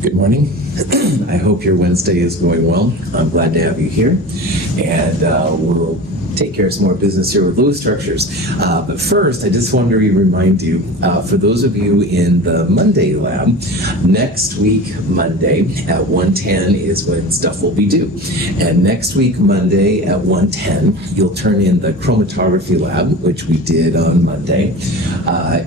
Good morning. I hope your Wednesday is going well. I'm glad to have you here. And we'll take care of some more business here with Lewis structures. But first, I just wanted to remind you, for those of you in the Monday lab, next week, Monday at 1:10 is when stuff will be due. And next week, Monday at 1:10, you'll turn in the chromatography lab, which we did on Monday.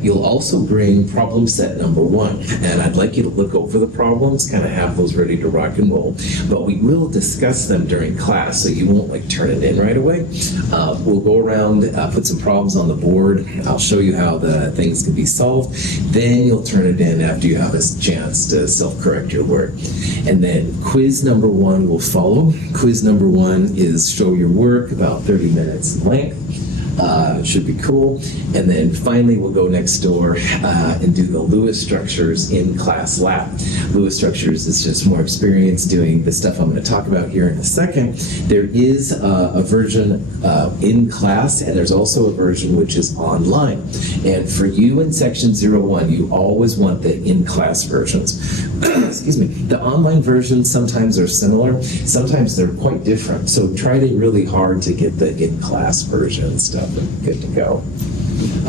You'll also bring problem set number 1. And I'd like you to look over the problems, kind of have those ready to rock and roll. But we will discuss them during class, so you won't turn it in right away. We'll go around, put some problems on the board. I'll show you how the things can be solved. Then you'll turn it in after you have a chance to self-correct your work. And then quiz number 1 will follow. Quiz number 1 is show your work, about 30 minutes in length. Should be cool. And then finally, we'll go next door and do the Lewis structures in class lab. Lewis structures is just more experience doing the stuff I'm going to talk about here in a second. There is a version in class, and there's also a version which is online. And for you in section 01, you always want the in-class versions. Excuse me. The online versions sometimes are similar, sometimes they're quite different. So try really hard to get the in-class version stuff and good to go.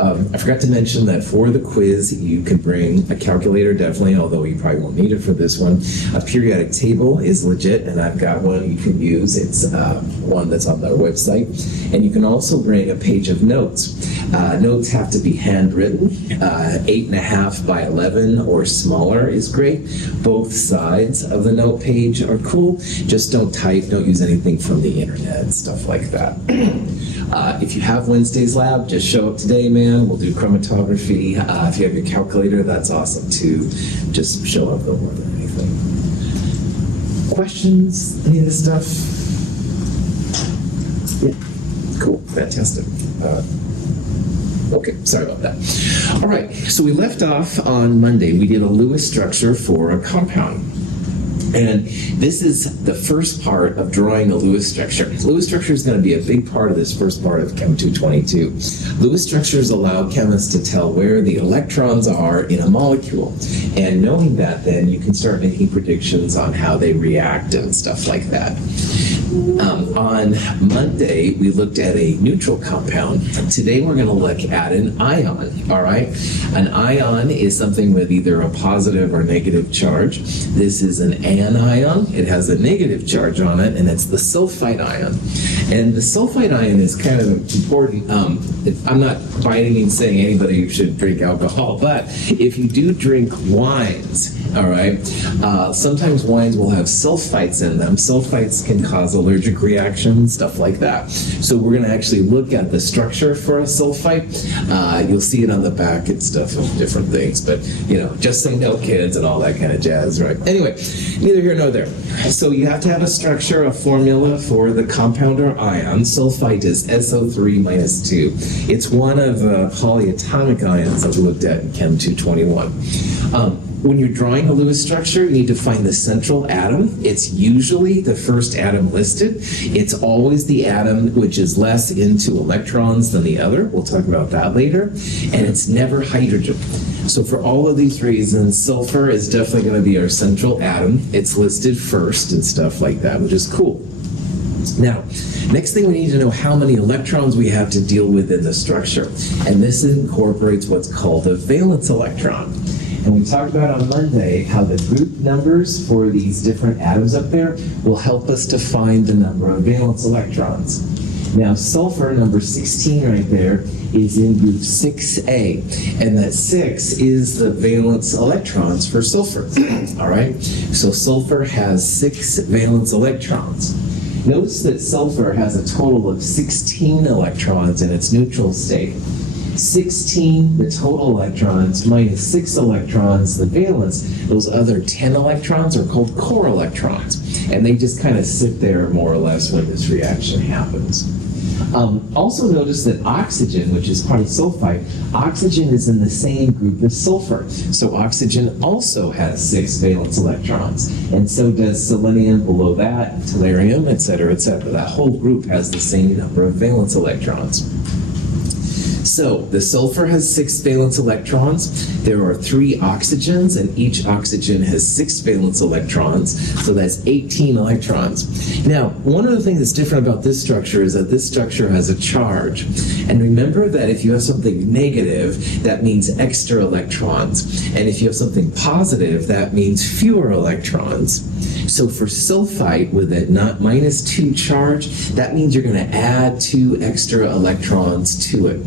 I forgot to mention that for the quiz, you can bring a calculator, definitely, although you probably won't need it for this one. A periodic table is legit, and I've got one you can use. It's one that's on their website. And you can also bring a page of notes. Notes have to be handwritten. 8.5 by 11 or smaller is great. Both sides of the note page are cool. Just don't type, don't use anything from the internet, stuff like that. If you have Wednesday's lab, just show up today, man. We'll do chromatography. If you have your calculator, that's awesome too. Just show up, no more than anything. Questions? Any of this stuff? Yeah, cool, fantastic. Okay, sorry about that. All right, so we left off on Monday. We did a Lewis structure for a compound. And this is the first part of drawing a Lewis structure. Lewis structure is going to be a big part of this first part of Chem 222. Lewis structures allow chemists to tell where the electrons are in a molecule. And knowing that, then you can start making predictions on how they react and stuff like that. On Monday, we looked at a neutral compound. Today, we're going to look at an ion, all right? An ion is something with either a positive or negative charge. This is an anion. It has a negative charge on it, and it's the sulfite ion. And the sulfite ion is kind of important. I'm not by any means saying anybody should drink alcohol, but if you do drink wines, all right, sometimes wines will have sulfites in them. Sulfites can cause allergic reactions, stuff like that. So we're going to actually look at the structure for a sulfite. You'll see it on the back and stuff of different things, but just say no, kids, and all that kind of jazz, right? Anyway, neither here nor there. So you have to have a structure, a formula for the compound or ion. Sulfite is SO3 minus 2. It's one of the polyatomic ions that we looked at in Chem 221. When you're drawing a Lewis structure, you need to find the central atom. It's usually the first atom listed. It's always the atom which is less into electrons than the other. We'll talk about that later. And it's never hydrogen. So for all of these reasons, sulfur is definitely going to be our central atom. It's listed first and stuff like that, which is cool. Now, next thing we need to know how many electrons we have to deal with in the structure. And this incorporates what's called a valence electron. And we talked about on Monday how the group numbers for these different atoms up there will help us to find the number of valence electrons. Now, sulfur, number 16 right there, is in group 6A. And that 6 is the valence electrons for sulfur. All right? So sulfur has 6 valence electrons. Notice that sulfur has a total of 16 electrons in its neutral state. 16, the total electrons, minus 6 electrons, the valence. Those other 10 electrons are called core electrons. And they just kind of sit there more or less when this reaction happens. Also notice that oxygen, which is part of sulfite, oxygen is in the same group as sulfur. So oxygen also has 6 valence electrons. And so does selenium below that, tellurium, etc., etc. That whole group has the same number of valence electrons. So the sulfur has 6 valence electrons. There are 3 oxygens, and each oxygen has 6 valence electrons. So that's 18 electrons. Now, one of the things that's different about this structure is that this structure has a charge. And remember that if you have something negative, that means extra electrons. And if you have something positive, that means fewer electrons. So for sulfite with a -2 charge, that means you're going to add 2 extra electrons to it.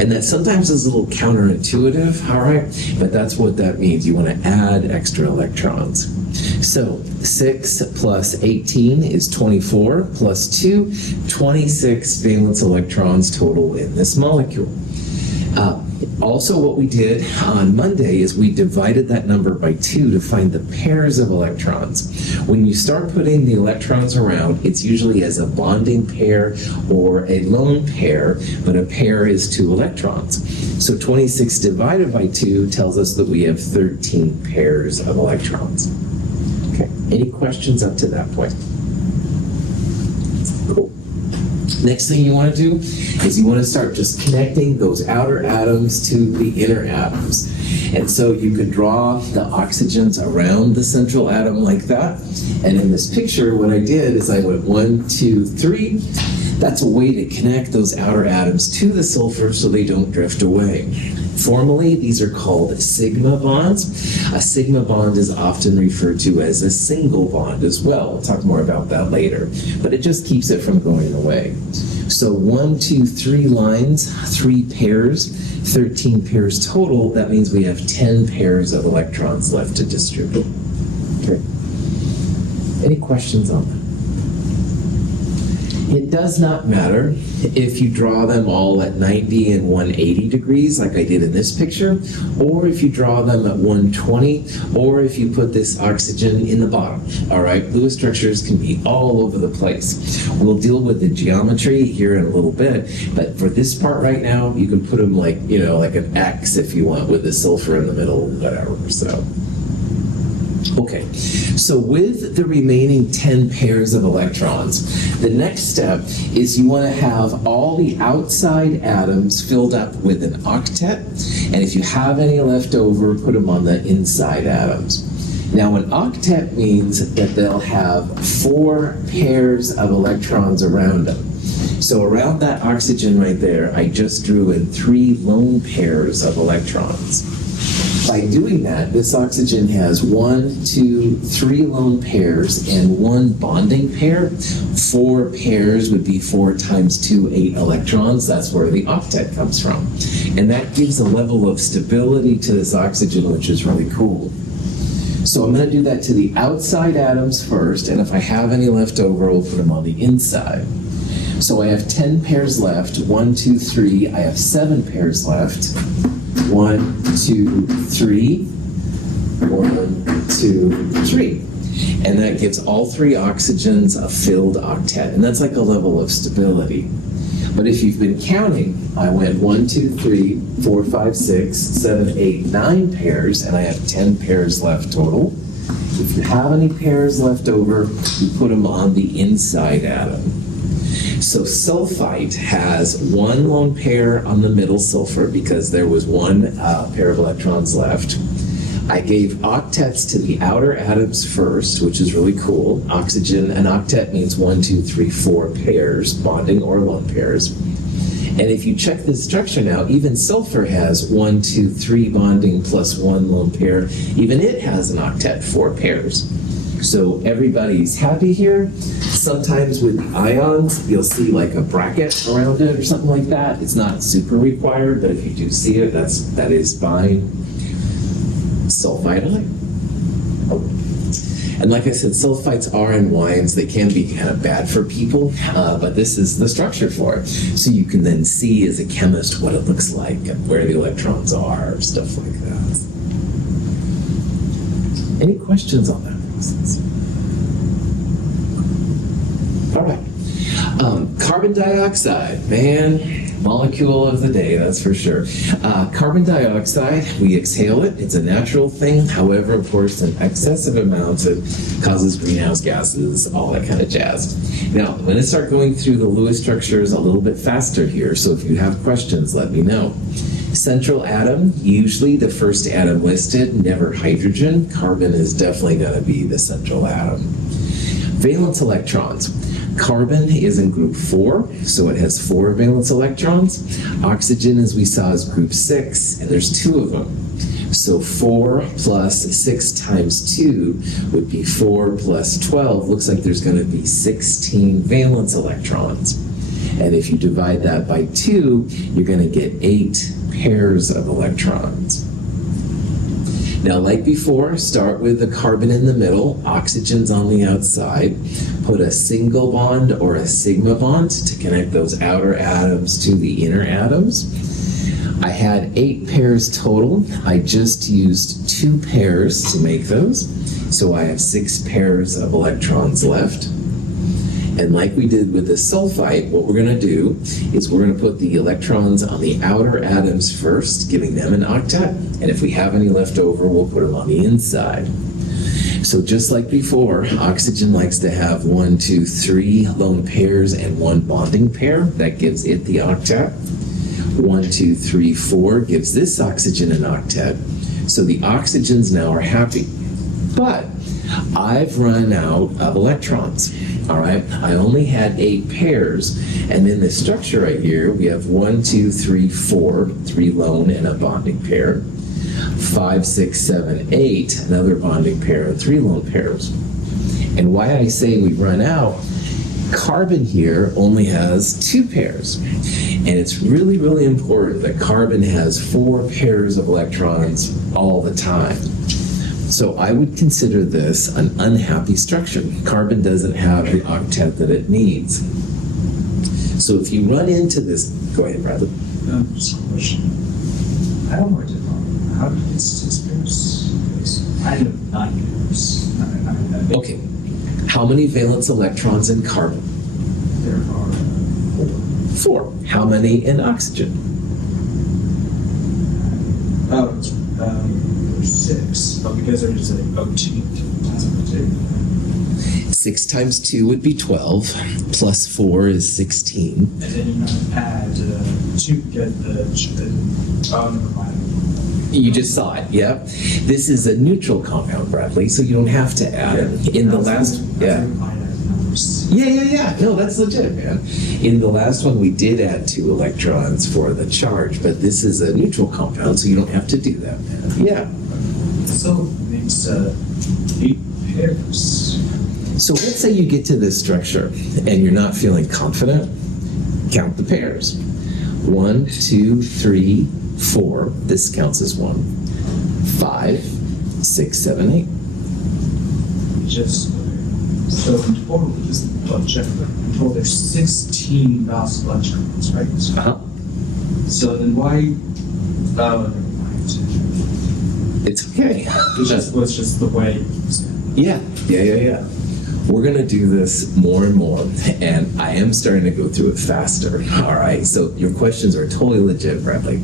And that sometimes is a little counterintuitive, all right? But that's what that means. You want to add extra electrons. So 6 plus 18 is 24, plus 2, 26 valence electrons total in this molecule. Also, what we did on Monday is we divided that number by 2 to find the pairs of electrons. When you start putting the electrons around, it's usually as a bonding pair or a lone pair, but a pair is 2 electrons. So 26 divided by 2 tells us that we have 13 pairs of electrons. Okay, any questions up to that point? Cool. Next thing you want to do is you want to start just connecting those outer atoms to the inner atoms. And so you could draw the oxygens around the central atom like that. And in this picture, what I did is I went 1, 2, 3. That's a way to connect those outer atoms to the sulfur so they don't drift away. Formally, these are called sigma bonds. A sigma bond is often referred to as a single bond as well. We'll talk more about that later. But it just keeps it from going away. So 1, 2, 3 lines, 3 pairs, 13 pairs total. That means we have 10 pairs of electrons left to distribute. Okay. Any questions on that? It does not matter if you draw them all at 90 and 180 degrees, like I did in this picture, or if you draw them at 120, or if you put this oxygen in the bottom. All right, Lewis structures can be all over the place. We'll deal with the geometry here in a little bit, but for this part right now, you can put them like, like an X if you want, with the sulfur in the middle, whatever, so. Okay, so with the remaining 10 pairs of electrons, the next step is you want to have all the outside atoms filled up with an octet, and if you have any left over, put them on the inside atoms. Now, an octet means that they'll have 4 pairs of electrons around them. So around that oxygen right there, I just drew in 3 lone pairs of electrons. By doing that, this oxygen has 1, 2, 3 lone pairs and 1 bonding pair. 4 pairs would be 4 times 2, 8 electrons. That's where the octet comes from. And that gives a level of stability to this oxygen, which is really cool. So I'm going to do that to the outside atoms first, and if I have any left over, we'll put them on the inside. So I have 10 pairs left. 1, 2, 3. I have 7 pairs left. 1, 2, 3. 1, 2, 3. And that gives all 3 oxygens a filled octet. And that's like a level of stability. But if you've been counting, I went 1, 2, 3, 4, 5, 6, 7, 8, 9 pairs, and I have 10 pairs left total. If you have any pairs left over, you put them on the inside atom. So sulfite has 1 lone pair on the middle sulfur because there was 1 pair of electrons left. I gave octets to the outer atoms first, which is really cool. Oxygen, an octet means 1, 2, 3, 4 pairs, bonding or lone pairs. And if you check this structure now, even sulfur has 1, 2, 3 bonding plus 1 lone pair. Even it has an octet, 4 pairs. So everybody's happy here. Sometimes with the ions, you'll see like a bracket around it or something like that. It's not super required, but if you do see it, that is fine. Sulfite ion. And like I said, sulfites are in wines. They can be kind of bad for people, but this is the structure for it. So you can then see as a chemist what it looks like and where the electrons are, stuff like that. Any questions on that? All right. Carbon dioxide, man, Molecule of the day, that's for sure. Carbon dioxide, we exhale it. It's a natural thing. However, of course, in excessive amounts, it causes greenhouse gases, all that kind of jazz. Now, I'm going to start going through the Lewis structures a little bit faster here, so if you have questions, let me know. Central atom, usually the first atom listed, never hydrogen. Carbon is definitely going to be the central atom. Valence electrons. Carbon is in group 4, so it has 4 valence electrons. Oxygen, as we saw, is group 6, and there's 2 of them. So 4 plus 6 times 2 would be 4 plus 12. Looks like there's going to be 16 valence electrons. And if you divide that by 2, you're going to get 8 pairs of electrons. Now, like before, start with the carbon in the middle, oxygen's on the outside. Put a single bond or a sigma bond to connect those outer atoms to the inner atoms. I had 8 pairs total. I just used 2 pairs to make those. So I have 6 pairs of electrons left. And like we did with the sulfite, what we're going to do is we're going to put the electrons on the outer atoms first, giving them an octet. And if we have any left over, we'll put them on the inside. So just like before, oxygen likes to have 1, 2, 3 lone pairs and 1 bonding pair. That gives it the octet. 1, 2, 3, 4 gives this oxygen an octet. So the oxygens now are happy. But I've run out of electrons. All right, I only had 8 pairs, and in the structure right here, we have 1, 2, 3, 4, 3 lone and a bonding pair. 5, 6, 7, 8, another bonding pair, and 3 lone pairs. And why I say we've run out, carbon here only has 2 pairs. And it's really, really important that carbon has 4 pairs of electrons all the time. So I would consider this an unhappy structure. Carbon doesn't have the octet that it needs. So if you run into this, go ahead, Bradley. Just a question. I don't know how do you get 6 pairs? I have 9 pairs. Okay. How many valence electrons in carbon? There are 4. How many in oxygen? There's 6, but because there's an O2, that's O2. 6 times 2 would be 12, plus 4 is 16. And then you have to add 2 to get never mind. You just saw it, yeah. This is a neutral compound, Bradley, so you don't have to add it. In the last, yeah. Yeah. No, that's legit, man. In the last one, we did add 2 electrons for the charge, but this is a neutral compound, so you don't have to do that, man. Yeah. So it makes 8 pairs. So let's say you get to this structure and you're not feeling confident. Count the pairs. 1, 2, 3, 4. This counts as 1. 5, 6, 7, 8. So in total, just double check. In total, there's 16 valence electrons, right? Uh-huh. So then why? Never mind. It's okay. It's just the way. Yeah. We're going to do this more and more, and I am starting to go through it faster. All right, so your questions are totally legit, Bradley.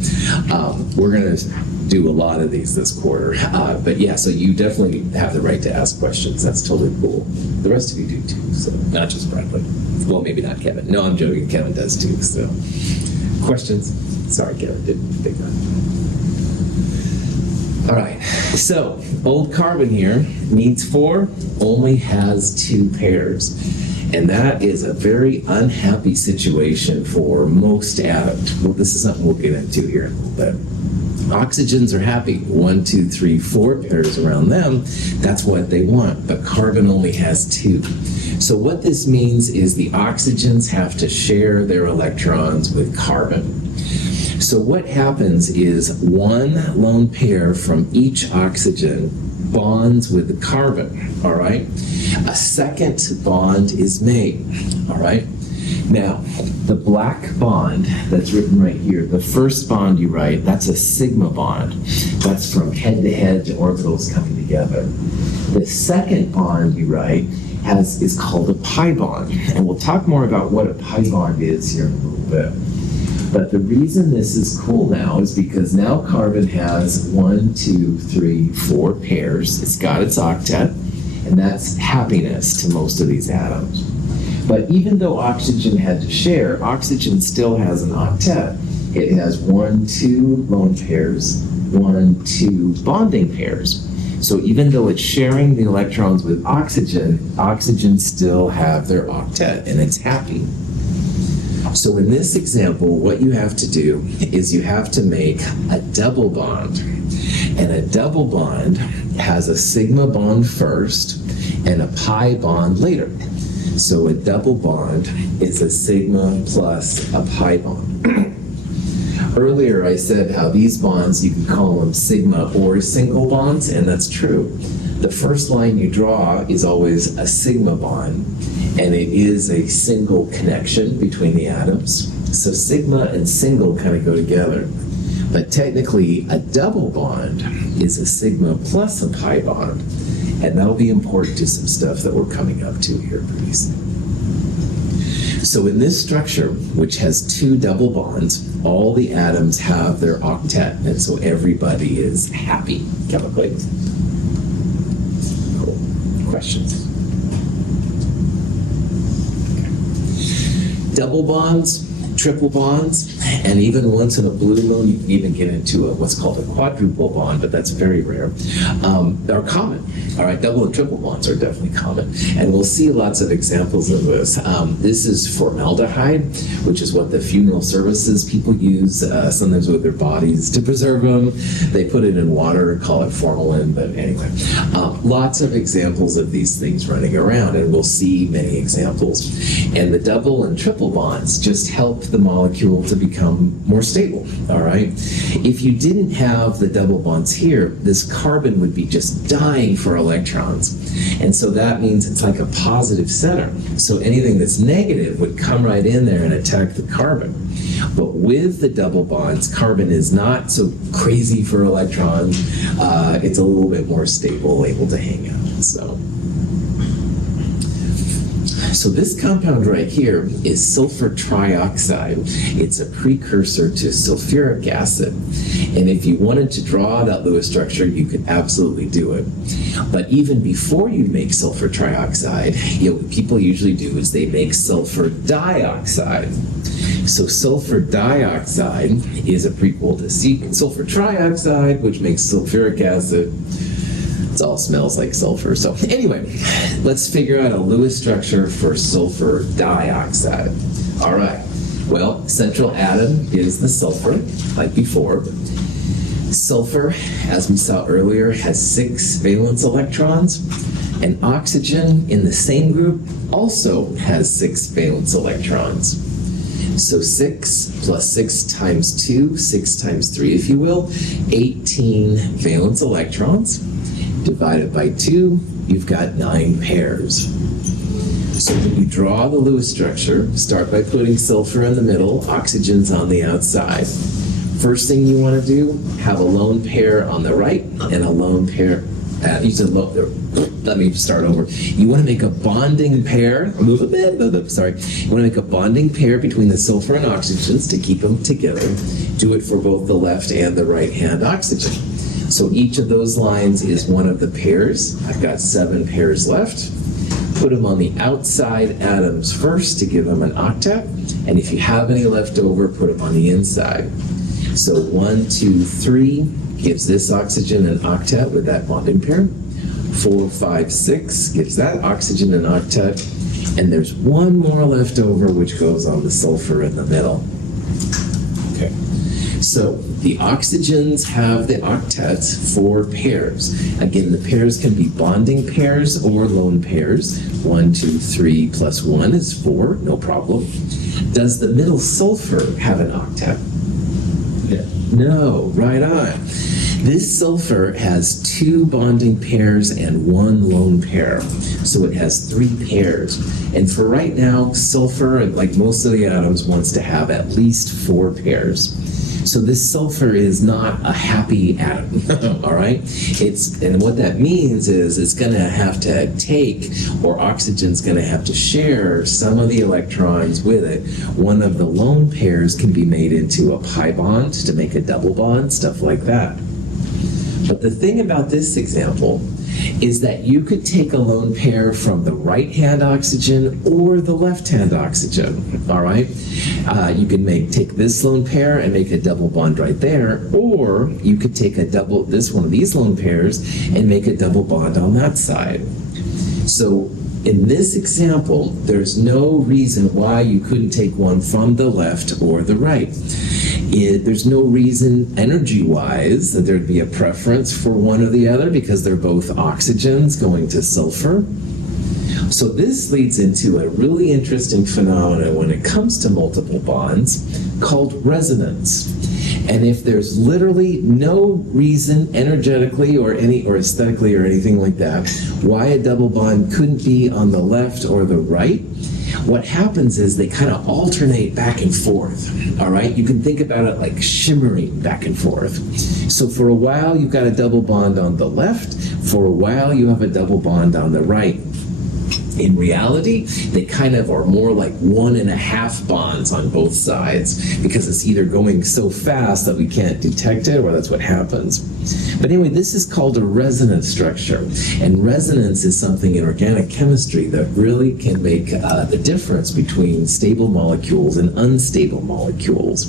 We're going to do a lot of these this quarter. But yeah, so you definitely have the right to ask questions. That's totally cool. The rest of you do too, so not just Bradley. Well, maybe not Kevin. No, I'm joking. Kevin does too, so. Questions? Sorry, Kevin, didn't think that. All right, so old carbon here needs 4, only has 2 pairs. And that is a very unhappy situation for most atoms. Well, this is something we'll get into here in a little bit. Oxygens are happy. 1, 2, 3, 4 pairs around them. That's what they want, but carbon only has 2. So what this means is the oxygens have to share their electrons with carbon. So what happens is 1 lone pair from each oxygen bonds with the carbon, all right? A second bond is made, all right? Now, the black bond that's written right here, the first bond you write, that's a sigma bond. That's from head-to-head orbitals coming together. The second bond you write is called a pi bond, and we'll talk more about what a pi bond is here in a little bit. But the reason this is cool now is because now carbon has 1, 2, 3, 4 pairs. It's got its octet, and that's happiness to most of these atoms. But even though oxygen had to share, oxygen still has an octet. It has 1, 2 lone pairs, 1, 2 bonding pairs. So even though it's sharing the electrons with oxygen, oxygen still have their octet, and it's happy. So in this example, what you have to do is you have to make a double bond. And a double bond has a sigma bond first and a pi bond later. So a double bond is a sigma plus a pi bond. Earlier I said how these bonds, you can call them sigma or single bonds, and that's true. The first line you draw is always a sigma bond, and it is a single connection between the atoms. So sigma and single kind of go together. But technically, a double bond is a sigma plus a pi bond, and that'll be important to some stuff that we're coming up to here pretty soon. So in this structure, which has 2 double bonds, all the atoms have their octet, and so everybody is happy chemically. Cool. Questions? Okay. Double bonds, triple bonds, and even once in a blue moon, you can even get into what's called a quadruple bond, but that's very rare. They're common. All right, double and triple bonds are definitely common, and we'll see lots of examples of this. This is formaldehyde, which is what the funeral services people use, sometimes with their bodies to preserve them. They put it in water and call it formalin, but anyway. Lots of examples of these things running around, and we'll see many examples. And the double and triple bonds just help the molecule to become more stable, all right? If you didn't have the double bonds here, this carbon would be just dying for electrons. And so that means it's like a positive center. So anything that's negative would come right in there and attack the carbon. But with the double bonds, carbon is not so crazy for electrons. It's a little bit more stable, able to hang out. So this compound right here is sulfur trioxide. It's a precursor to sulfuric acid. And if you wanted to draw that Lewis structure, you could absolutely do it. But even before you make sulfur trioxide, what people usually do is they make sulfur dioxide. So sulfur dioxide is a prequel to sulfur trioxide, which makes sulfuric acid. It all smells like sulfur. So anyway, let's figure out a Lewis structure for sulfur dioxide. All right. Well, central atom is the sulfur, like before. Sulfur, as we saw earlier, has 6 valence electrons, and oxygen in the same group also has 6 valence electrons. So 6 plus 6 times 2, 6 times 3, if you will, 18 valence electrons. Divided by 2, you've got 9 pairs. So when you draw the Lewis structure, start by putting sulfur in the middle, oxygen's on the outside. First thing you want to do, have a lone pair on the right and a lone pair. Let me start over. You want to make a bonding pair. Move a bit. Sorry. You want to make a bonding pair between the sulfur and oxygens to keep them together. Do it for both the left and the right hand oxygen. So each of those lines is one of the pairs. I've got 7 pairs left. Put them on the outside atoms first to give them an octet. And if you have any left over, put them on the inside. So 1, 2, 3 gives this oxygen an octet with that bonding pair. 4, 5, 6 gives that oxygen an octet. And there's one more left over, which goes on the sulfur in the middle. Okay. So the oxygens have the octets 4 pairs. Again, the pairs can be bonding pairs or lone pairs. 1, 2, 3 plus 1 is 4, no problem. Does the middle sulfur have an octet? No, right on. This sulfur has 2 bonding pairs and 1 lone pair. So it has 3 pairs. And for right now, sulfur, like most of the atoms, wants to have at least 4 pairs. So this sulfur is not a happy atom, all right? And what that means is it's going to have to take, or oxygen's going to have to share some of the electrons with it. One of the lone pairs can be made into a pi bond to make a double bond, stuff like that. But the thing about this example is that you could take a lone pair from the right-hand oxygen or the left-hand oxygen, all right? You can take this lone pair and make a double bond right there, or you could take one of these lone pairs and make a double bond on that side. So in this example, there's no reason why you couldn't take one from the left or the right. There's no reason energy-wise that there'd be a preference for one or the other because they're both oxygens going to sulfur. So this leads into a really interesting phenomenon when it comes to multiple bonds called resonance. And if there's literally no reason energetically or aesthetically or anything like that why a double bond couldn't be on the left or the right, what happens is they kind of alternate back and forth, all right? You can think about it like shimmering back and forth. So for a while, you've got a double bond on the left. For a while, you have a double bond on the right. In reality, they kind of are more like 1.5 bonds on both sides because it's either going so fast that we can't detect it or that's what happens. But anyway, this is called a resonance structure. And resonance is something in organic chemistry that really can make the difference between stable molecules and unstable molecules.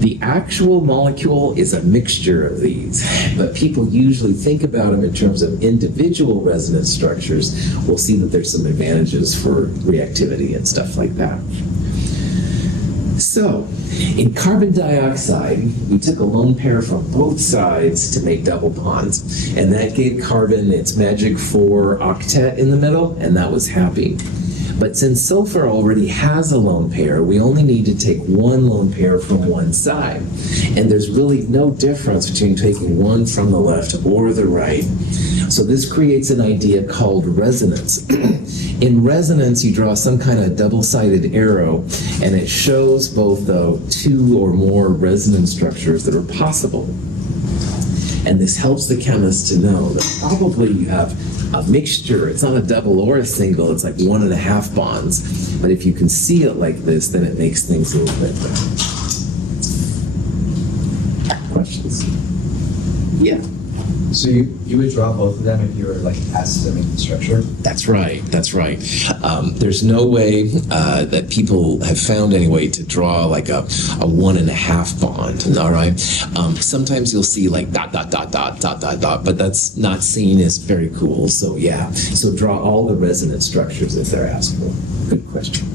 The actual molecule is a mixture of these, but people usually think about them in terms of individual resonance structures. We'll see that there's some advantages for reactivity and stuff like that. So, in carbon dioxide, we took a lone pair from both sides to make double bonds, and that gave carbon its magic 4 octet in the middle, and that was happy. But since sulfur already has a lone pair, we only need to take one lone pair from one side. And there's really no difference between taking one from the left or the right. So this creates an idea called resonance. In resonance, you draw some kind of double-sided arrow, and it shows both the 2 or more resonance structures that are possible. And this helps the chemist to know that probably you have a mixture. It's not a double or a single, it's like 1.5 bonds. But if you can see it like this, then it makes things a little bit better. Questions? Yeah. So you would draw both of them if you were like asked to make the structure? That's right. There's no way that people have found any way to draw like a 1.5 bond, all right? Sometimes you'll see like ... but that's not seen as very cool, so yeah. So draw all the resonance structures if they're asked for. Good question.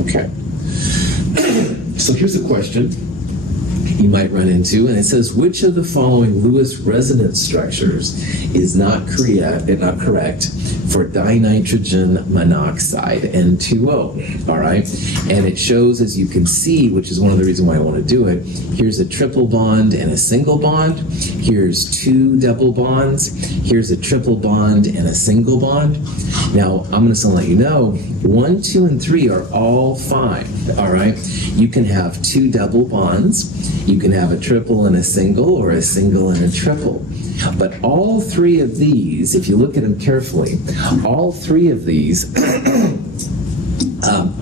Okay. So here's a question you might run into, and it says, which of the following Lewis resonance structures is not correct for dinitrogen monoxide, N2O, all right? And it shows, as you can see, which is one of the reasons why I want to do it, here's a triple bond and a single bond, here's 2 double bonds, here's a triple bond and a single bond. Now, I'm just going to let you know, 1, 2, and 3 are all fine, all right? You can have 2 double bonds, you can have a triple and a single, or a single and a triple. But all 3 of these, if you look at them carefully, all 3 of these,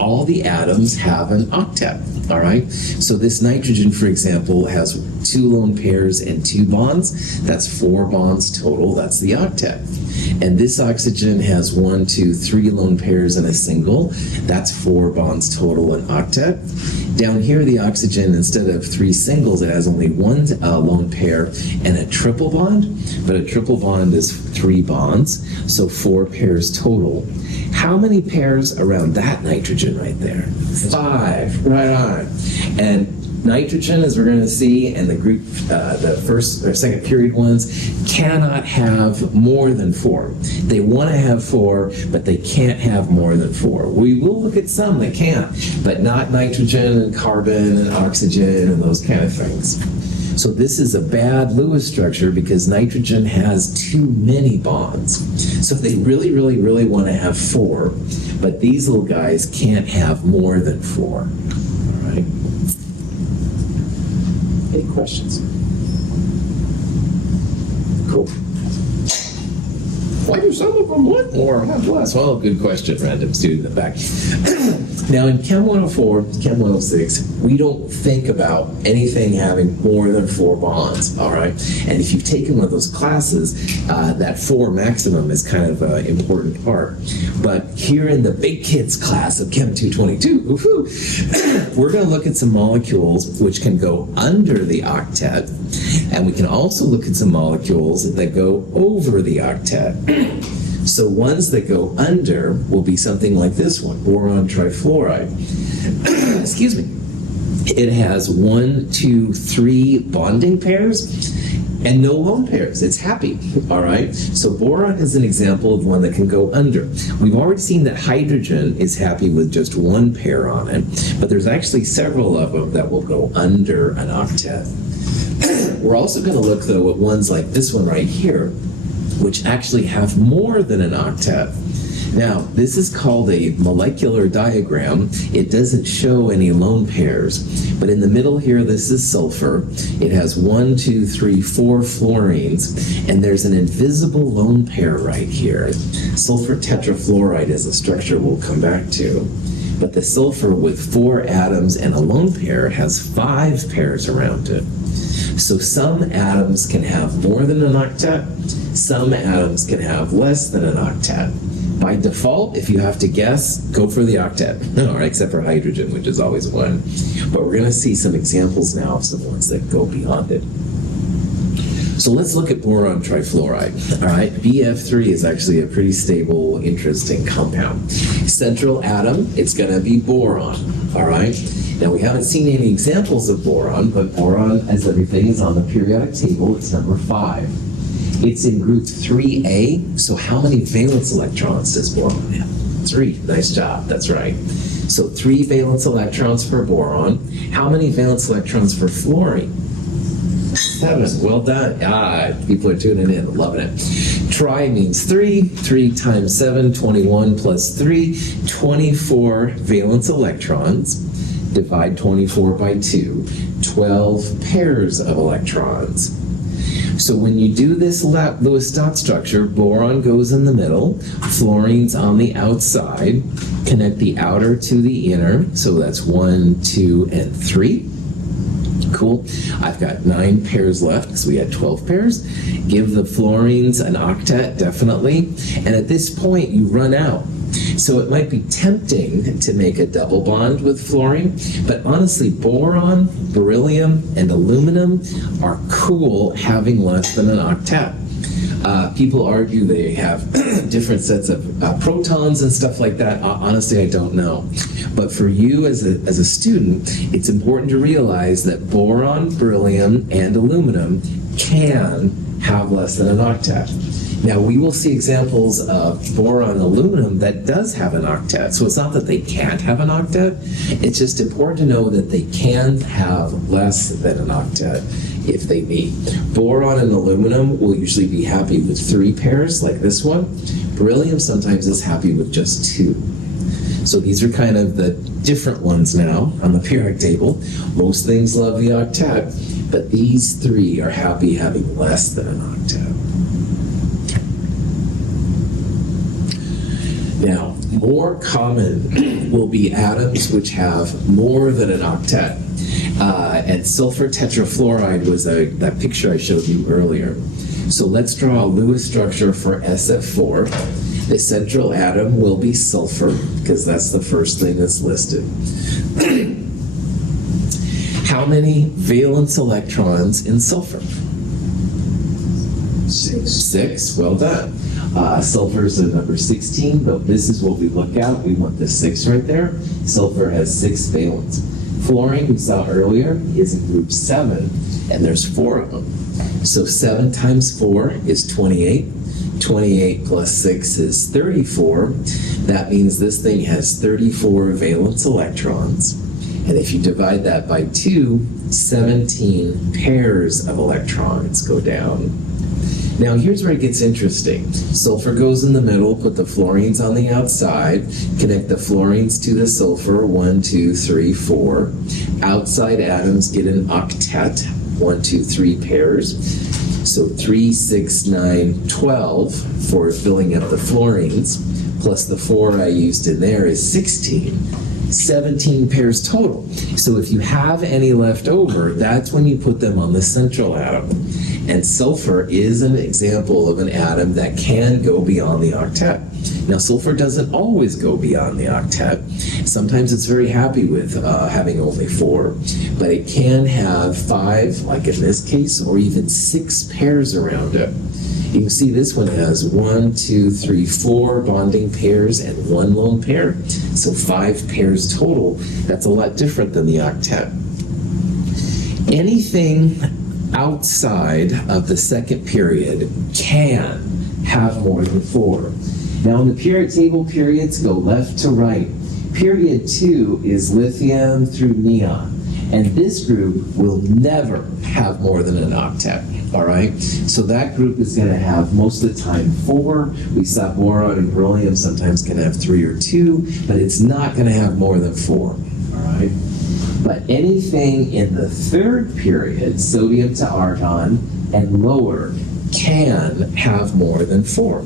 all the atoms have an octet, all right? So this nitrogen, for example, has 2 lone pairs and 2 bonds. That's 4 bonds total. That's the octet. And this oxygen has 1, 2, 3 lone pairs and a single. That's 4 bonds total, an octet. Down here, the oxygen, instead of 3 singles, it has only 1 lone pair and a triple bond. But a triple bond is 3 bonds, so 4 pairs total. How many pairs around that nitrogen right there? 5, right on. And nitrogen, as we're going to see, and the group, the first or second period ones, cannot have more than 4. They want to have 4, but they can't have more than 4. We will look at some that can, but not nitrogen and carbon and oxygen and those kind of things. So this is a bad Lewis structure because nitrogen has too many bonds. So they really, really, really want to have 4, but these little guys can't have more than 4. Any questions? Cool. Why do some of them want more or have less? Well, good question, random student in the back. Now, in Chem 104, Chem 106, we don't think about anything having more than 4 bonds, all right? And if you've taken one of those classes, that 4 maximum is kind of an important part. But here in the big kids class of Chem 222, we're going to look at some molecules which can go under the octet, and we can also look at some molecules that go over the octet. So ones that go under will be something like this one, boron trifluoride. Excuse me. It has 1, 2, 3 bonding pairs and no lone pairs. It's happy, all right? So boron is an example of one that can go under. We've already seen that hydrogen is happy with just 1 pair on it, but there's actually several of them that will go under an octet. We're also going to look, though, at ones like this one right here, which actually have more than an octet. Now, this is called a molecular diagram. It doesn't show any lone pairs, but in the middle here, this is sulfur. It has 1, 2, 3, 4 fluorines, and there's an invisible lone pair right here. Sulfur tetrafluoride is a structure we'll come back to. But the sulfur with 4 atoms and a lone pair has 5 pairs around it. So some atoms can have more than an octet, some atoms can have less than an octet. By default, if you have to guess, go for the octet. All right, except for hydrogen, which is always 1. But we're going to see some examples now of some ones that go beyond it. So let's look at boron trifluoride. All right, BF3 is actually a pretty stable, interesting compound. Central atom, it's going to be boron. All right. Now, we haven't seen any examples of boron, but boron, as everything, is on the periodic table. It's number 5. It's in group 3A, so how many valence electrons does boron have? 3. Nice job. That's right. So 3 valence electrons for boron. How many valence electrons for fluorine? 7. Well done. People are tuning in, loving it. Tri means 3. 3 times 7, 21 plus 3, 24 valence electrons. Divide 24 by 2, 12 pairs of electrons. So when you do this Lewis dot structure, boron goes in the middle, fluorine's on the outside, connect the outer to the inner, so that's 1, 2, and 3. Cool. I've got 9 pairs left because we had 12 pairs. Give the fluorines an octet, definitely. And at this point, you run out. So it might be tempting to make a double bond with fluorine, but honestly, boron, beryllium, and aluminum are cool having less than an octet. People argue they have different sets of protons and stuff like that. Honestly, I don't know. But for you as a student, it's important to realize that boron, beryllium, and aluminum can have less than an octet. Now, we will see examples of boron and aluminum that does have an octet. So it's not that they can't have an octet. It's just important to know that they can have less than an octet if they meet. Boron and aluminum will usually be happy with 3 pairs, like this one. Beryllium sometimes is happy with just 2. So these are kind of the different ones now on the periodic table. Most things love the octet, but these 3 are happy having less than an octet. Now, more common will be atoms which have more than an octet. And sulfur tetrafluoride was that picture I showed you earlier. So let's draw a Lewis structure for SF4. The central atom will be sulfur, because that's the first thing that's listed. How many valence electrons in sulfur? 6. 6, well done. Sulfur is the number 16, but this is what we look at. We want the 6 right there. Sulfur has 6 valence. Fluorine, we saw earlier, is in group 7, and there's 4 of them. So 7 times 4 is 28. 28 plus 6 is 34. That means this thing has 34 valence electrons. And if you divide that by 2, 17 pairs of electrons go down. Now here's where it gets interesting. Sulfur goes in the middle, put the fluorines on the outside, connect the fluorines to the sulfur, 1, 2, 3, 4. Outside atoms get an octet. 1, 2, 3 pairs. So 3, 6, 9, 12 for filling up the fluorines, plus the 4 I used in there is 16. 17 pairs total. So if you have any left over, that's when you put them on the central atom. And sulfur is an example of an atom that can go beyond the octet. Now, sulfur doesn't always go beyond the octet. Sometimes it's very happy with having only 4, but it can have 5, like in this case, or even 6 pairs around it. You can see this one has 1, 2, 3, 4 bonding pairs and 1 lone pair. So 5 pairs total. That's a lot different than the octet. Anything outside of the second period can have more than 4. Now in the period table, periods go left to right. Period 2 is lithium through neon. And this group will never have more than an octet, all right? So that group is going to have, most of the time, 4. We saw boron and beryllium sometimes can have 3 or 2, but it's not going to have more than 4, all right? But anything in the third period, sodium to argon and lower, can have more than 4.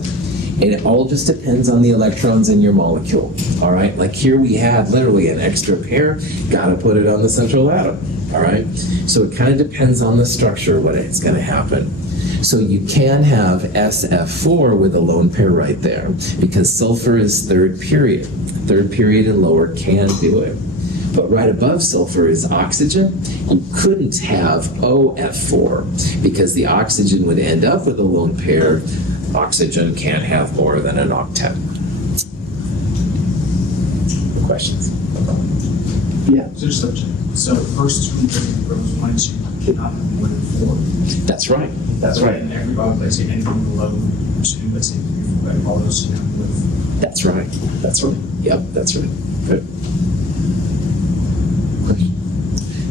And it all just depends on the electrons in your molecule, all right? Like here we had literally an extra pair, gotta put it on the central atom, all right? So it kind of depends on the structure when it's gonna happen. So you can have SF4 with a lone pair right there, because sulfur is third period. Third period and lower can do it. But right above sulfur is oxygen. You couldn't have OF4, because the oxygen would end up with a lone pair. Oxygen can't have more than an octet. Questions? Yeah. So the first group of rows 1 and 2 cannot have more than 4. That's right. That's right. And everybody, let's say anything below 2, let's say 3, 4, 5, all those can have more than 4. That's right. That's right. Yep, that's right. Good.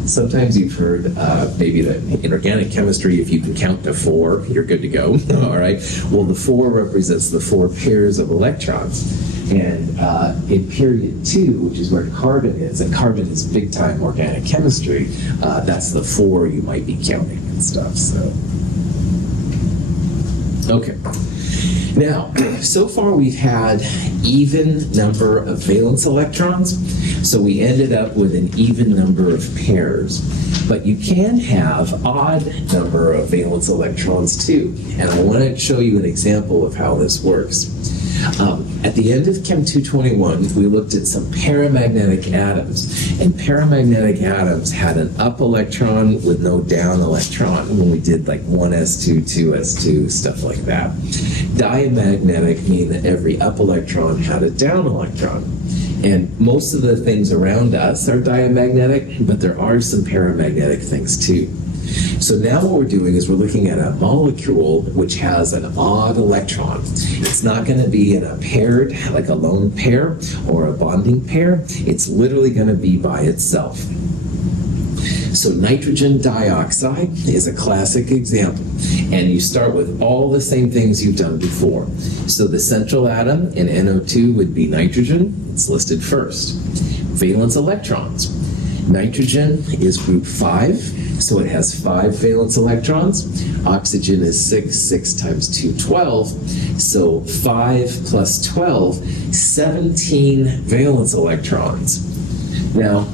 Sometimes you've heard maybe that in organic chemistry, if you can count to 4, you're good to go. All right. Well, the 4 represents the 4 pairs of electrons. And in period 2, which is where carbon is, and carbon is big time organic chemistry, that's the 4 you might be counting and stuff. So, okay. Now, so far we've had even number of valence electrons, so we ended up with an even number of pairs. But you can have odd number of valence electrons too, and I want to show you an example of how this works. At the end of Chem 221, we looked at some paramagnetic atoms, and paramagnetic atoms had an up electron with no down electron when we did like 1s2, 2s2, stuff like that. Diamagnetic mean that every up electron had a down electron. And most of the things around us are diamagnetic, but there are some paramagnetic things too. So now what we're doing is we're looking at a molecule which has an odd electron. It's not going to be in a paired, like a lone pair or a bonding pair. It's literally going to be by itself. So nitrogen dioxide is a classic example. And you start with all the same things you've done before. So the central atom in NO2 would be nitrogen. It's listed first. Valence electrons. Nitrogen is group 5, so it has 5 valence electrons. Oxygen is 6, 6 times 2, 12. So 5 plus 12, 17 valence electrons. Now,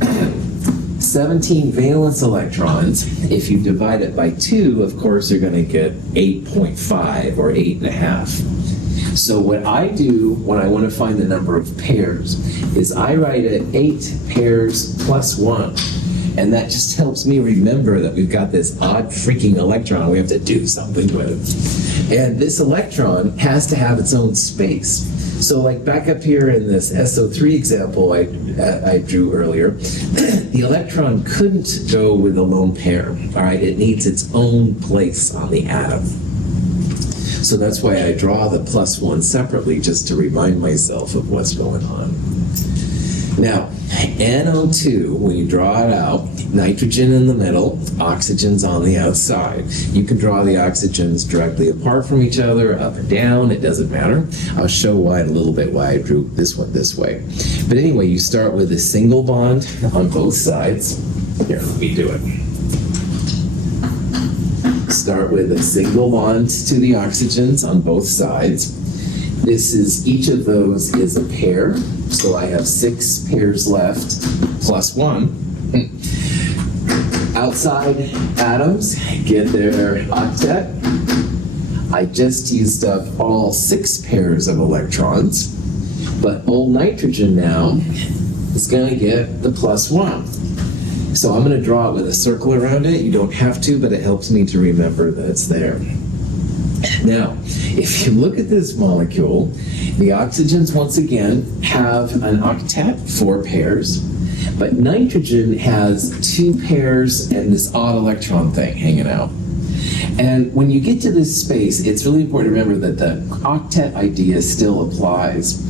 17 valence electrons, if you divide it by 2, of course, you're going to get 8.5 or 8.5. So what I do when I want to find the number of pairs is I write it 8 pairs plus 1. And that just helps me remember that we've got this odd freaking electron we have to do something with. And this electron has to have its own space. So like back up here in this SO3 example I drew earlier, the electron couldn't go with a lone pair. All right, it needs its own place on the atom. So that's why I draw the plus 1 separately, just to remind myself of what's going on. Now, NO2, when you draw it out, nitrogen in the middle, oxygen's on the outside. You can draw the oxygens directly apart from each other, up and down, it doesn't matter. I'll show why in a little bit why I drew this one this way. But anyway, you start with a single bond on both sides. Here, let me do it. start with a single bond to the oxygens on both sides. Each of those is a pair, so I have 6 pairs left, plus 1. Outside atoms get their octet. I just used up all 6 pairs of electrons, but old nitrogen now is going to get the plus 1. So I'm going to draw it with a circle around it. You don't have to, but it helps me to remember that it's there. Now, if you look at this molecule, the oxygens once again have an octet, 4 pairs, but nitrogen has 2 pairs and this odd electron thing hanging out. And when you get to this space, it's really important to remember that the octet idea still applies.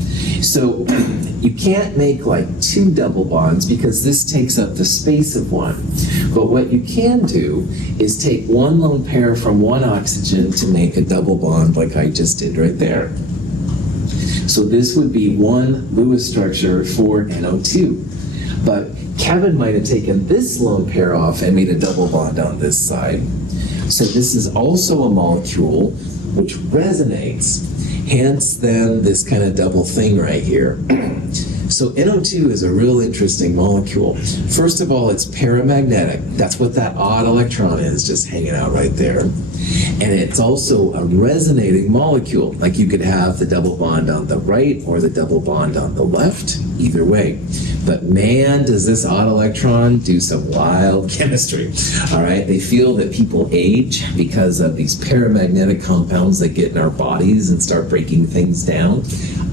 So you can't make like 2 double bonds because this takes up the space of 1. But what you can do is take 1 lone pair from 1 oxygen to make a double bond like I just did right there. So this would be 1 Lewis structure for NO2. But Kevin might have taken this lone pair off and made a double bond on this side. So this is also a molecule which resonates, hence then this kind of double thing right here. So NO2 is a real interesting molecule. First of all, it's paramagnetic. That's what that odd electron is, just hanging out right there. And it's also a resonating molecule, like you could have the double bond on the right or the double bond on the left, either way. But man, does this odd electron do some wild chemistry. All right, they feel that people age because of these paramagnetic compounds that get in our bodies and start breaking things down.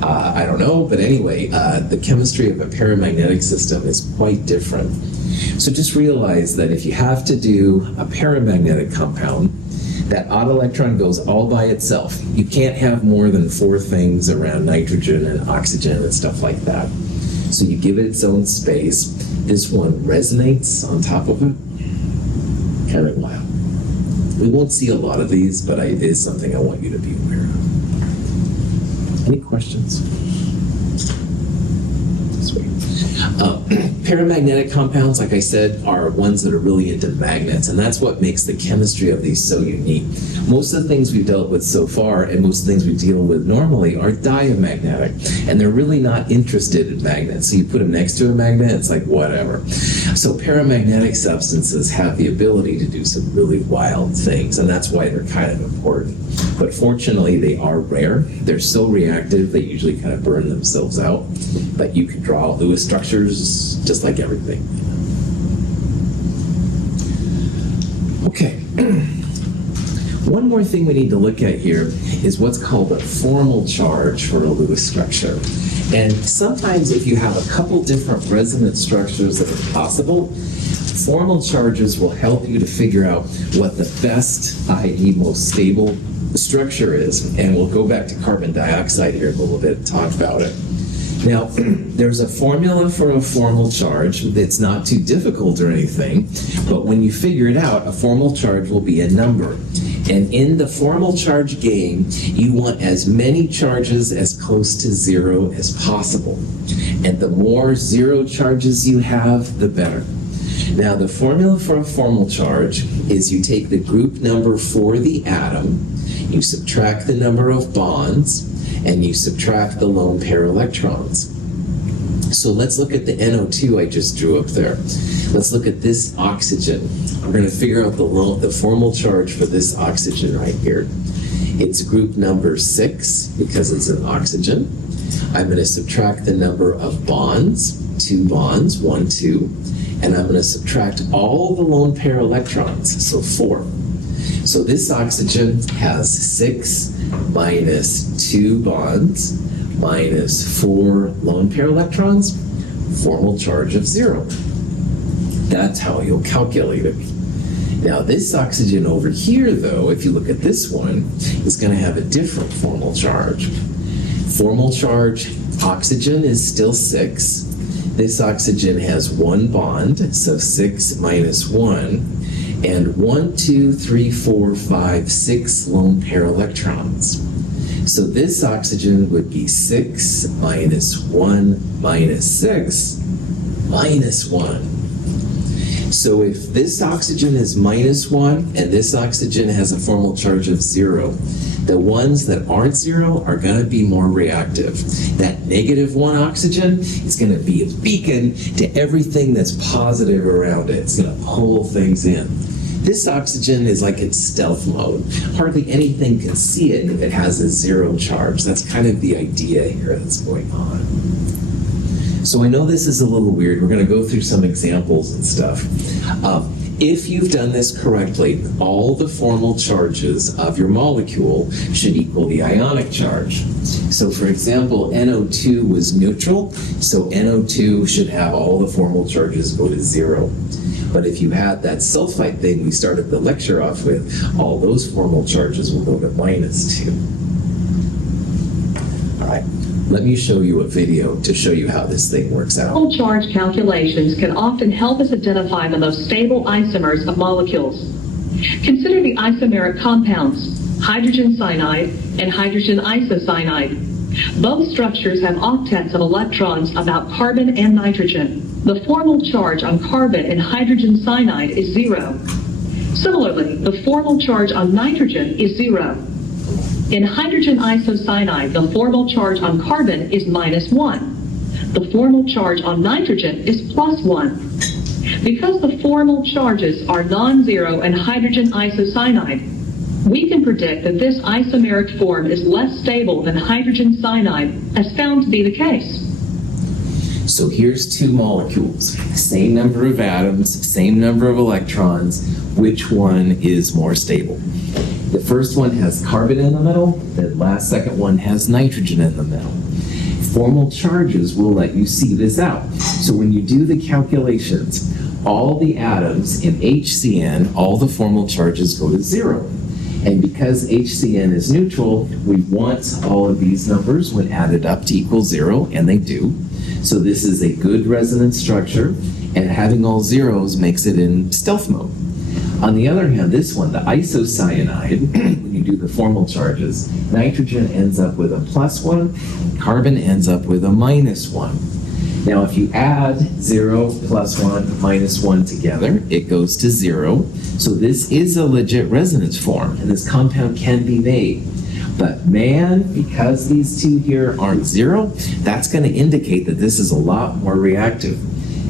I don't know, but anyway, the chemistry of a paramagnetic system is quite different. So just realize that if you have to do a paramagnetic compound, that odd electron goes all by itself. You can't have more than 4 things around nitrogen and oxygen and stuff like that. So you give it its own space. This one resonates on top of it. Kind of wild. We won't see a lot of these, but it is something I want you to be aware of. Any questions? Sweet. Paramagnetic compounds, like I said, are ones that are really into magnets, and that's what makes the chemistry of these so unique. Most of the things we've dealt with so far, and most of the things we deal with normally, are diamagnetic, and they're really not interested in magnets. So you put them next to a magnet, it's like whatever. So paramagnetic substances have the ability to do some really wild things, and that's why they're kind of important. But fortunately, they are rare. They're so reactive, they usually kind of burn themselves out. But you can draw Lewis structures just like everything. Okay. One more thing we need to look at here is what's called a formal charge for a Lewis structure. And sometimes if you have a couple different resonance structures that are possible, formal charges will help you to figure out what the best, i.e. most stable structure is. And we'll go back to carbon dioxide here in a little bit and talk about it. Now, there's a formula for a formal charge. It's not too difficult or anything, but when you figure it out, a formal charge will be a number. And in the formal charge game, you want as many charges as close to 0 as possible. And the more 0 charges you have, the better. Now, the formula for a formal charge is you take the group number for the atom, you subtract the number of bonds, and you subtract the lone pair electrons. So let's look at the NO2 I just drew up there. Let's look at this oxygen. We're going to figure out the formal charge for this oxygen right here. It's group number 6 because it's an oxygen. I'm going to subtract the number of bonds, 2 bonds, 1, 2, and I'm going to subtract all the lone pair electrons, so 4. So this oxygen has 6 minus 2 bonds minus 4 lone pair electrons, formal charge of 0. That's how you'll calculate it. Now this oxygen over here, though, if you look at this one, is going to have a different formal charge. Formal charge oxygen is still 6. This oxygen has 1 bond, so 6 minus 1. And 1, 2, 3, 4, 5, 6 lone pair electrons. So this oxygen would be 6 minus 1 minus 6 minus 1. So if this oxygen is -1 and this oxygen has a formal charge of 0, the ones that aren't 0 are going to be more reactive. That -1 oxygen is going to be a beacon to everything that's positive around it. It's going to pull things in. This oxygen is like in stealth mode. Hardly anything can see it if it has a 0 charge. That's kind of the idea here that's going on. So I know this is a little weird. We're going to go through some examples and stuff. If you've done this correctly, all the formal charges of your molecule should equal the ionic charge. So for example, NO2 was neutral, so NO2 should have all the formal charges go to 0. But if you had that sulfite thing we started the lecture off with, all those formal charges will go to -2. All right, let me show you a video to show you how this thing works out. Formal charge calculations can often help us identify the most stable isomers of molecules. Consider the isomeric compounds, hydrogen cyanide and hydrogen isocyanide. Both structures have octets of electrons about carbon and nitrogen. The formal charge on carbon in hydrogen cyanide is 0. Similarly, the formal charge on nitrogen is 0. In hydrogen isocyanide, the formal charge on carbon is -1. The formal charge on nitrogen is +1. Because the formal charges are non-zero in hydrogen isocyanide, we can predict that this isomeric form is less stable than hydrogen cyanide, as found to be the case. So here's two molecules, same number of atoms, same number of electrons. Which one is more stable? The first one has carbon in the middle, the second one has nitrogen in the middle. Formal charges will let you see this out. So when you do the calculations, all the atoms in HCN, all the formal charges go to 0. And because HCN is neutral, we want all of these numbers when added up to equal 0, and they do. So this is a good resonance structure, and having all zeros makes it in stealth mode. On the other hand, this one, the isocyanide, when you do the formal charges, nitrogen ends up with a +1, carbon ends up with a -1. Now, if you add 0, +1, -1 together, it goes to 0. So this is a legit resonance form, and this compound can be made. But man, because these two here aren't 0, that's going to indicate that this is a lot more reactive.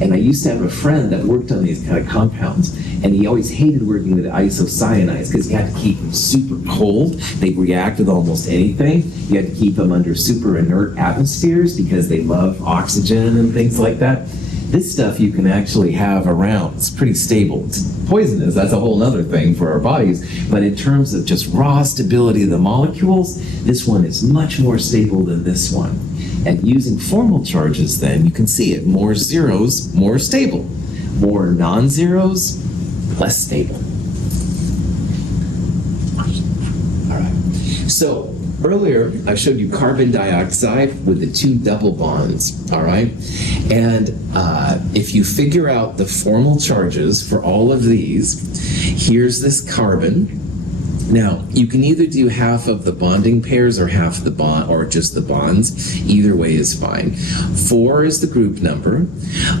And I used to have a friend that worked on these kind of compounds, and he always hated working with isocyanides because you had to keep them super cold. They react with almost anything. You had to keep them under super inert atmospheres because they love oxygen and things like that. This stuff you can actually have around. It's pretty stable. It's poisonous. That's a whole other thing for our bodies. But in terms of just raw stability of the molecules, this one is much more stable than this one. And using formal charges then, you can see it. More zeros, more stable. More non-zeros, less stable. All right. So earlier, I showed you carbon dioxide with the 2 double bonds, all right? And if you figure out the formal charges for all of these, here's this carbon. Now, you can either do half of the bonding pairs or half the bond, or just the bonds. Either way is fine. 4 is the group number.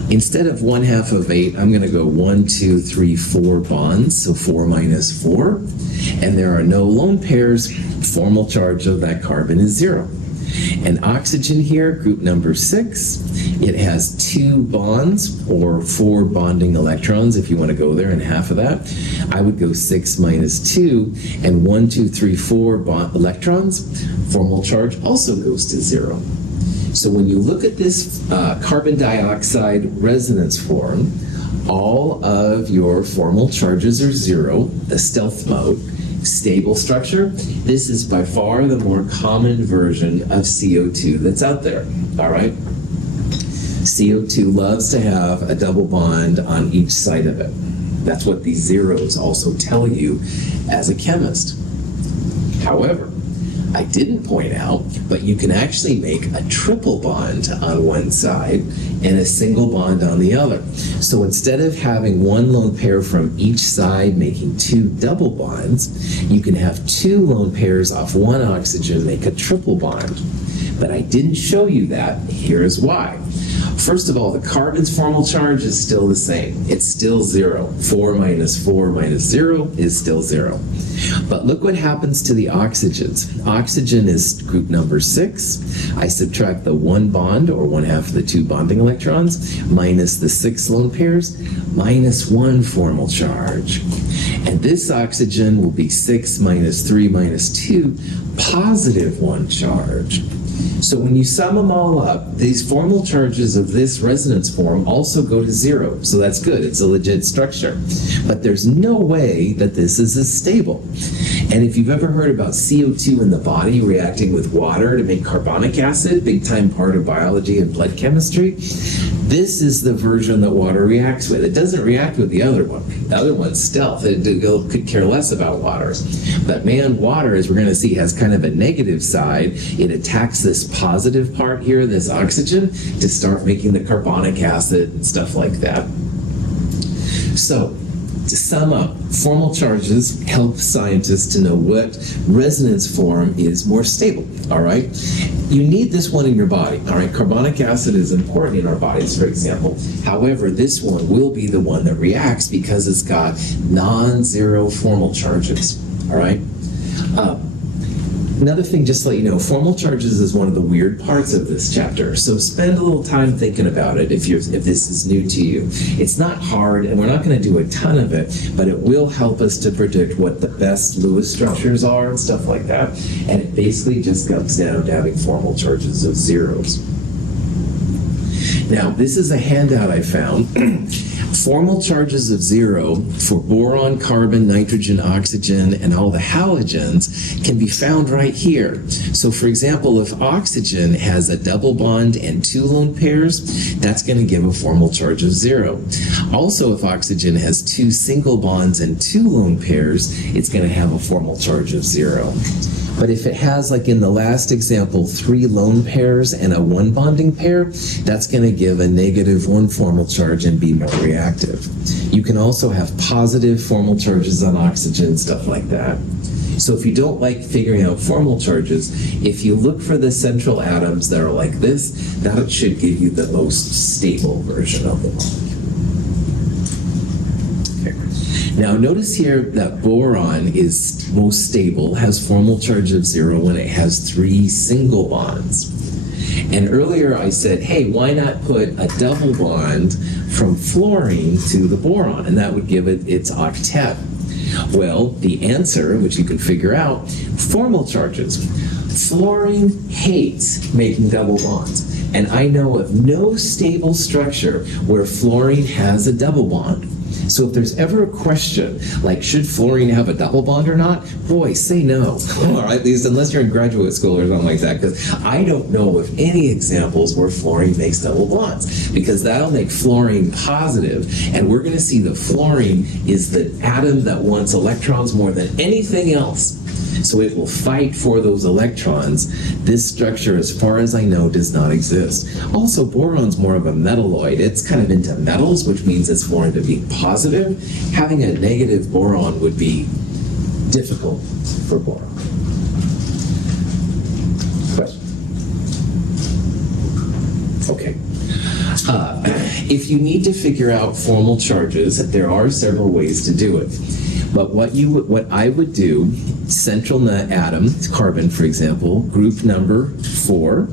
Instead of 1/2 of 8, I'm going to go 1, 2, 3, 4 bonds, so 4 minus 4. And there are no lone pairs. Formal charge of that carbon is 0. And oxygen here, group number 6, it has 2 bonds, or 4 bonding electrons, if you want to go there, and half of that. I would go 6 minus 2, and 1, 2, 3, 4 electrons. Formal charge also goes to 0. So when you look at this carbon dioxide resonance form, all of your formal charges are 0, the stealth mode. Stable structure. This is by far the more common version of CO2 that's out there, all right? CO2 loves to have a double bond on each side of it. That's what these zeros also tell you as a chemist. However, I didn't point out, but you can actually make a triple bond on one side and a single bond on the other. So instead of having 1 lone pair from each side making 2 double bonds, you can have 2 lone pairs off 1 oxygen make a triple bond. But I didn't show you that. Here's why. First of all, the carbon's formal charge is still the same. It's still 0. 4 minus 0 is still 0. But look what happens to the oxygens. Oxygen is group number 6. I subtract the 1 bond, or 1/2 of the 2 bonding electrons, minus the 6 lone pairs, minus 1 formal charge. And this oxygen will be 6 minus 3 minus 2, positive 1 charge. So when you sum them all up, these formal charges of this resonance form also go to 0. So that's good. It's a legit structure. But there's no way that this is as stable. And if you've ever heard about CO2 in the body reacting with water to make carbonic acid, big time part of biology and blood chemistry, this is the version that water reacts with. It doesn't react with the other one. The other one's stealth. It could care less about water. But man, water, as we're going to see, has kind of a negative side. It attacks this positive part here, this oxygen, to start making the carbonic acid and stuff like that. So, to sum up, formal charges help scientists to know what resonance form is more stable, all right? You need this one in your body, all right? Carbonic acid is important in our bodies, for example. However, this one will be the one that reacts because it's got non-zero formal charges, all right? Another thing, just to let you know, formal charges is one of the weird parts of this chapter. So spend a little time thinking about it if this is new to you. It's not hard, and we're not going to do a ton of it, but it will help us to predict what the best Lewis structures are and stuff like that. And it basically just comes down to having formal charges of zeros. Now, this is a handout I found. Formal charges of 0 for boron, carbon, nitrogen, oxygen, and all the halogens can be found right here. So for example, if oxygen has a double bond and 2 lone pairs, that's going to give a formal charge of 0. Also, if oxygen has 2 single bonds and 2 lone pairs, it's going to have a formal charge of 0. But if it has, like in the last example, 3 lone pairs and a 1 bonding pair, that's going to give a negative 1 formal charge and be more reactive. You can also have positive formal charges on oxygen, stuff like that. So if you don't like figuring out formal charges, if you look for the central atoms that are like this, that should give you the most stable version of them. Now notice here that boron is most stable, has formal charge of 0 when it has 3 single bonds. And earlier I said, hey, why not put a double bond from fluorine to the boron? And that would give it its octet. Well, the answer, which you can figure out, formal charges. Fluorine hates making double bonds. And I know of no stable structure where fluorine has a double bond. So if there's ever a question, like, should fluorine have a double bond or not? Boy, say no. All right, at least unless you're in graduate school or something like that, because I don't know of any examples where fluorine makes double bonds, because that'll make fluorine positive, and we're going to see that fluorine is the atom that wants electrons more than anything else. So it will fight for those electrons. This structure, as far as I know, does not exist. Also, boron's more of a metalloid. It's kind of into metals, which means it's more into being positive. Having a negative boron would be difficult for boron. Question? Okay. If you need to figure out formal charges, there are several ways to do it. But what I would do, central atom, carbon for example, group number 4,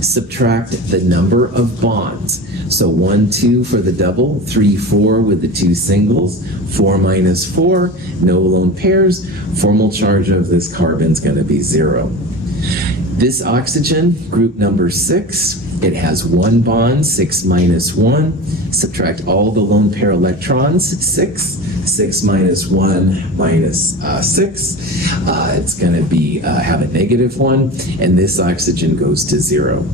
subtract the number of bonds. So 1, 2 for the double, 3, 4 with the 2 singles, 4 minus 4, no lone pairs, formal charge of this carbon is going to be 0. This oxygen, group number 6, it has 1 bond, 6 minus 1, subtract all the lone pair electrons, 6 minus 1 minus 6, it's going to be have a negative 1, and this oxygen goes to 0.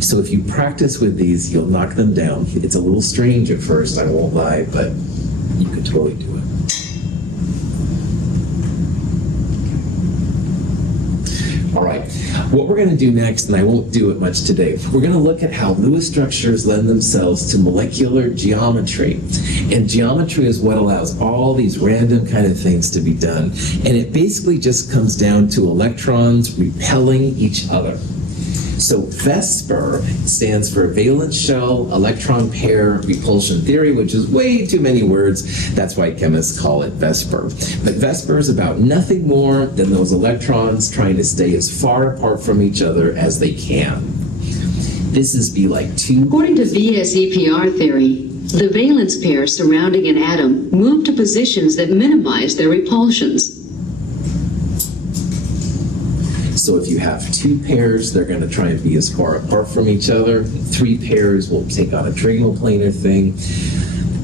So if you practice with these, you'll knock them down. It's a little strange at first, I won't lie, but you can totally do it. All right, what we're going to do next, and I won't do it much today, we're going to look at how Lewis structures lend themselves to molecular geometry. And geometry is what allows all these random kind of things to be done. And it basically just comes down to electrons repelling each other. So VESPER stands for valence shell electron pair repulsion theory, which is way too many words. That's why chemists call it VESPER. But VESPER is about nothing more than those electrons trying to stay as far apart from each other as they can. This is be like two... According to VSEPR theory, the valence pairs surrounding an atom move to positions that minimize their repulsions. So if you have two pairs, they're going to try and be as far apart from each other. Three pairs will take on a trigonoplanar thing.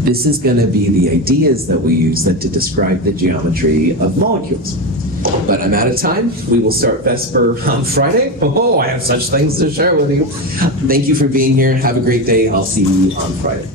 This is going to be the ideas that we use then to describe the geometry of molecules. But I'm out of time. We will start VESPER on Friday. Oh, I have such things to share with you. Thank you for being here. Have a great day. I'll see you on Friday.